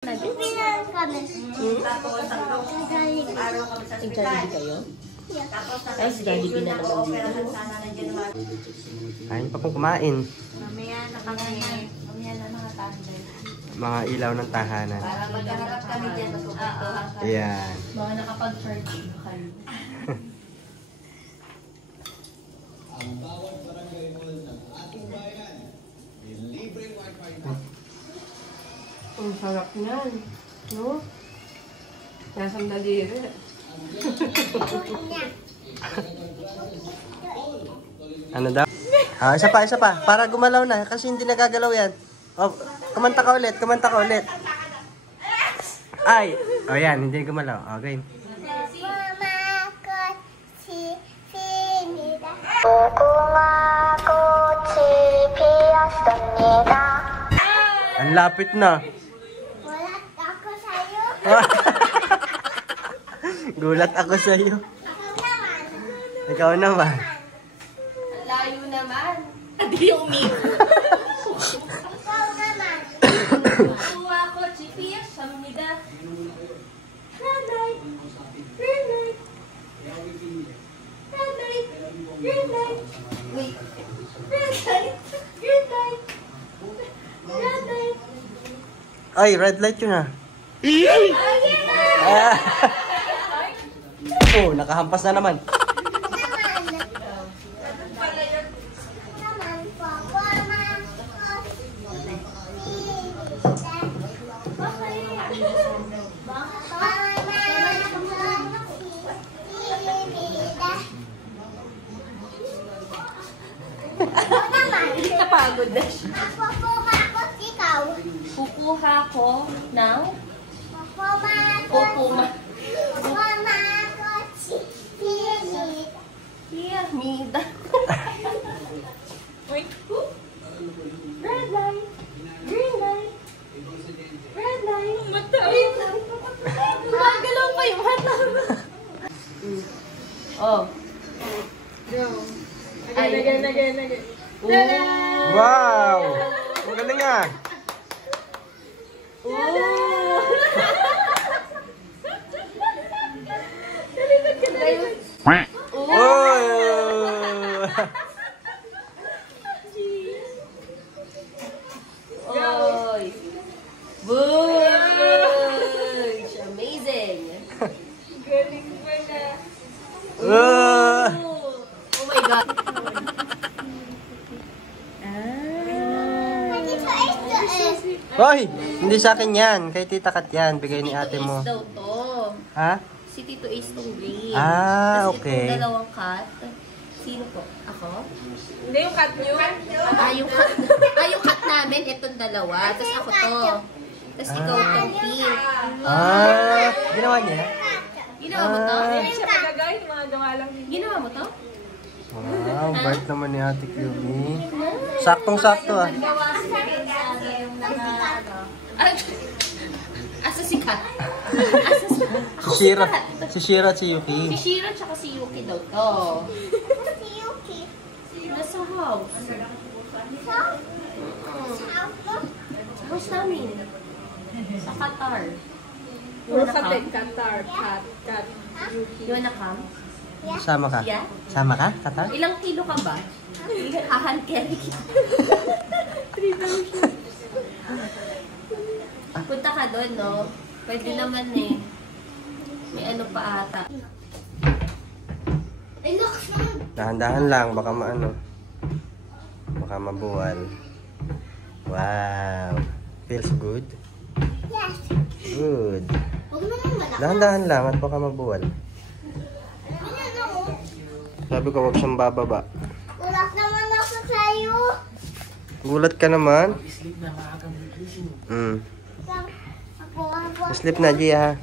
Pinang kami. Tapos, tatlong araw kami sa ospital. Nag-Jollibee kayo? Tapos, Ay, si Jollibee na naman dito. Kain pa pong kumain. Mamaya na kami. Mamaya na mga tanday. Mga ilaw ng tahanan. Para magkaharap kami dyan, magkukuntuhan kami. Ayan. Mga nakapag-charge kayo. Ang bawat barangay hall ng ating bayan, may libreng wifi. Ang sarap niyan. No? Nasang daliri. Ano daw? Isa pa. Para gumalaw na. Kasi hindi nagagalaw yan. Oh, kumanta ka ulit. Ay! O yan, hindi gumalaw. Okay. Ang lapit na. Gulat ako sa'yo. Gulat ako sa'yo. Ako naman. Ikaw naman. Layo naman. Hindi umigo. Ikaw naman. Kuha ko, GPS, samnida. Red light. Green light. Red light. Green light. Wait. Red light. Green light. Red light. Ay, red light yun ah. Oh, nakahampas na naman. Napagod na siya. Ikaw. Kukuha ko ng Pupuma piramida. Wait. Red light. Green light. Red light. Mata. Gumagalaw pa yung mata. Oh. Go. Again. Wow! Ang galing ah. Oh! Oy. Boy! Amazing. Galing mo na. Oh! Oh my God. Hoy! Hindi sa akin yan. Kay Tita Kat yan. Bigay ni ate mo. Daw to. Ha? Si Tito Ace tong green. Ah, Tapos okay. itong dalawang cut. Sino to? Ako? Hindi yung cut nyo. Yung cut namin, itong dalawa. Tapos ako to. Tapos ikaw tong pink. Ginawa niya? Ginawa mo to? Hindi siya palagay. Mga gawa lang din. Ginawa mo to? Wow, bait naman ni Ate QB. Saktong-sakto ah. Asa si Kat? Si Shira. Si Shira at si Yuki. Si Shira tsaka si Yuki daw to. Nasa house. House namin. Sa Qatar. You wanna come? Qatar. Cut. You wanna come? Sama ka? Yeah? Sama ka, Qatar? Ilang kilo ka ba? Hahan carry kita. Punta ka doon, no? Pwede naman eh. May ano pa ata. Dahan-dahan lang, baka maano. Baka mabuwal. Wow. Feels good? Yes. Good. Huwag naman malakas. Dahan-dahan lang at baka mabuwal. Ayan ako. Sabi ko, huwag siyang bababa. Gulat naman ako sa'yo. Gulat ka naman. Ako. Sleep na, Gia.